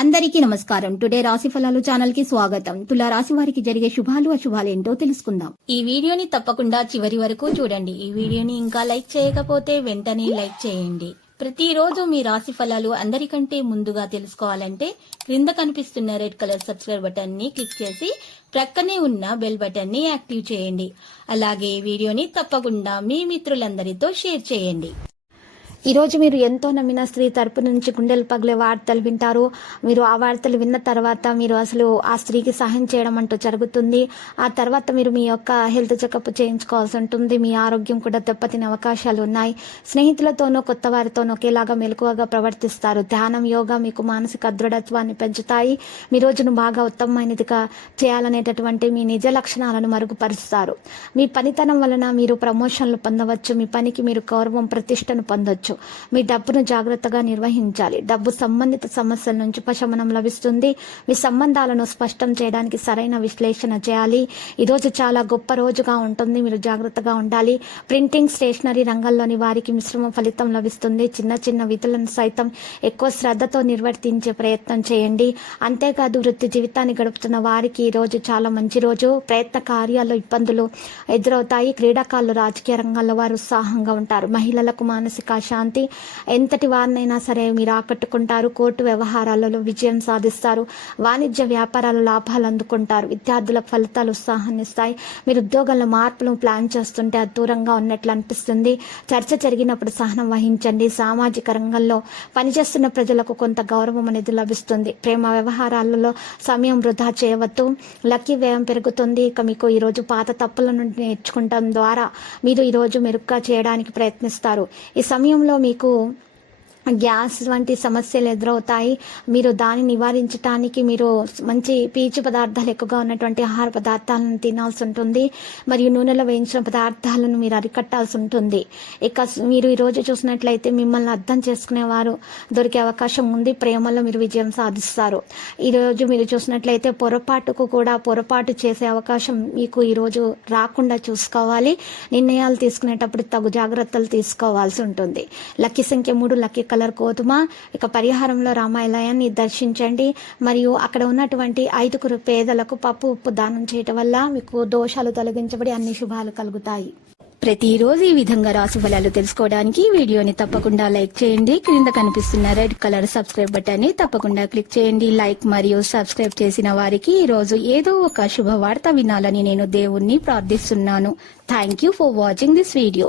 అందరికీ నమస్కారం. టుడే రాశి ఫలాలు ఛానల్ కి స్వాగతం. తులా రాశి వారికి జరిగే శుభాలు అశుభాలు ఏంటో తెలుసుకుందాం. ఈ వీడియోని తప్పకుండా చివరి వరకు చూడండి. ఈ వీడియోని ఇంకా లైక్ చేయకపోతే వెంటనే లైక్ చేయండి. ప్రతిరోజు మీ రాశి ఫలాలు అందరికంటే ముందుగా తెలుసుకోవాలంటే క్రింద కనిపిస్తున్న రెడ్ కలర్ సబ్స్క్రైబ్ బటన్ ని క్లిక్ చేసి ప్రక్కనే ఉన్న బెల్ బటన్ ని యాక్టివ్ చేయండి. అలాగే ఈ వీడియోని తప్పకుండా మీ మిత్రులందరితో షేర్ చేయండి. ఈరోజు మీరు ఎంతో నమ్మిన స్త్రీ తరపు నుంచి గుండెలు పగిలే వార్తలు వింటారు. మీరు ఆ వార్తలు విన్న తర్వాత మీరు అసలు ఆ స్త్రీకి సహాయం చేయడం అంటూ జరుగుతుంది. ఆ తర్వాత మీరు మీ యొక్క హెల్త్ చెకప్ చేయించుకోవాల్సి ఉంటుంది. మీ ఆరోగ్యం కూడా దెబ్బతినే అవకాశాలు ఉన్నాయి. స్నేహితులతోనూ కొత్త వారితోనూ ఒకేలాగా మెలకువగా ప్రవర్తిస్తారు. ధ్యానం, యోగా మీకు మానసిక దృఢత్వాన్ని పెంచుతాయి. మీ రోజును బాగా ఉత్తమమైనదిగా చేయాలనేటటువంటి మీ నిజ లక్షణాలను మరుగుపరుస్తారు. మీ పనితనం వలన మీరు ప్రమోషన్లు పొందవచ్చు. మీ పనికి మీరు గౌరవం, ప్రతిష్టను పొందవచ్చు. మీ డబ్బును జాగ్రత్తగా నిర్వహించాలి. డబ్బు సంబంధిత సమస్యల నుంచి ఉపశమనం లభిస్తుంది. మీ సంబంధాలను స్పష్టం చేయడానికి సరైన విశ్లేషణ చేయాలి. ఈరోజు చాలా గొప్ప రోజుగా ఉంటుంది. మీరు జాగ్రత్తగా ఉండాలి. ప్రింటింగ్, స్టేషనరీ రంగంలోని వారికి మిశ్రమ ఫలితం లభిస్తుంది. చిన్న చిన్న విధులను సైతం ఎక్కువ శ్రద్ధతో నిర్వర్తించే ప్రయత్నం చేయండి. అంతేకాదు వృత్తి జీవితాన్ని గడుపుతున్న వారికి ఈ రోజు చాలా మంచి రోజు. ప్రయత్న కార్యాల్లో ఇబ్బందులు ఎదురవుతాయి. క్రీడాకారులు, రాజకీయ రంగాల్లో వారు ఉత్సాహంగా ఉంటారు. మహిళలకు మానసిక శాంతి, ఎంతటి వారినైనా సరే మీరు ఆకట్టుకుంటారు. కోర్టు వ్యవహారాలలో విజయం సాధిస్తారు. వాణిజ్య వ్యాపారాలు లాభాలు అందుకుంటారు. విద్యార్థులకు ఫలితాలు ఉత్సాహాన్ని ఇస్తాయి. మీరు ఉద్యోగంలో మార్పులు ప్లాన్ చేస్తుంటే అది దూరంగా ఉన్నట్లు అనిపిస్తుంది. చర్చ జరిగినప్పుడు సహనం వహించండి. సామాజిక రంగంలో పనిచేస్తున్న ప్రజలకు కొంత గౌరవం అనేది లభిస్తుంది. ప్రేమ వ్యవహారాలలో సమయం వృధా చేయవద్దు. లక్కీ వ్యయం పెరుగుతుంది. ఇక మీకు ఈరోజు పాత తప్పుల నుండి నేర్చుకుంటాం ద్వారా మీరు ఈరోజు మెరుగ్గా చేయడానికి ప్రయత్నిస్తారు. ఈ సమయంలో మీకు గ్యాస్ వంటి సమస్యలు ఎదురవుతాయి. మీరు దాన్ని నివారించడానికి మీరు మంచి పీచు పదార్థాలు ఎక్కువగా ఉన్నటువంటి ఆహార పదార్థాలను తినాల్సి ఉంటుంది. మరియు నూనెలో వేయించిన పదార్థాలను మీరు అరికట్టాల్సి ఉంటుంది. ఇక మీరు ఈరోజు చూసినట్లయితే మిమ్మల్ని అర్థం చేసుకునేవారు దొరికే అవకాశం ఉంది. ప్రేమలో మీరు విజయం సాధిస్తారు. ఈరోజు మీరు చూసినట్లయితే పొరపాటు చేసే అవకాశం మీకు ఈరోజు రాకుండా చూసుకోవాలి. నిర్ణయాలు తీసుకునేటప్పుడు తగు జాగ్రత్తలు తీసుకోవాల్సి ఉంటుంది. లక్కీ సంఖ్య 3, లక్కీ కలర్ గోధుమ. ఇక పరిహారంలో రామాలయాన్ని దర్శించండి. మరియు అక్కడ ఉన్నటువంటి 5 పేదలకు పప్పు, ఉప్పు దానం చేయటం వల్ల మీకు దోషాలు తొలగించబడి అన్ని శుభాలు కలుగుతాయి. ప్రతిరోజు ఈ విధంగా రాశి ఫలాలు తెలుసుకోవడానికి వీడియోని తప్పకుండా లైక్ చేయండి. క్రింద కనిపిస్తున్న రెడ్ కలర్ సబ్స్క్రైబ్ బటన్ ని తప్పకుండా క్లిక్ చేయండి. లైక్ మరియు సబ్స్క్రైబ్ చేసిన వారికి ఈ రోజు ఏదో ఒక శుభవార్త వినాలని నేను దేవుణ్ణి ప్రార్థిస్తున్నాను. Thank you for watching this video.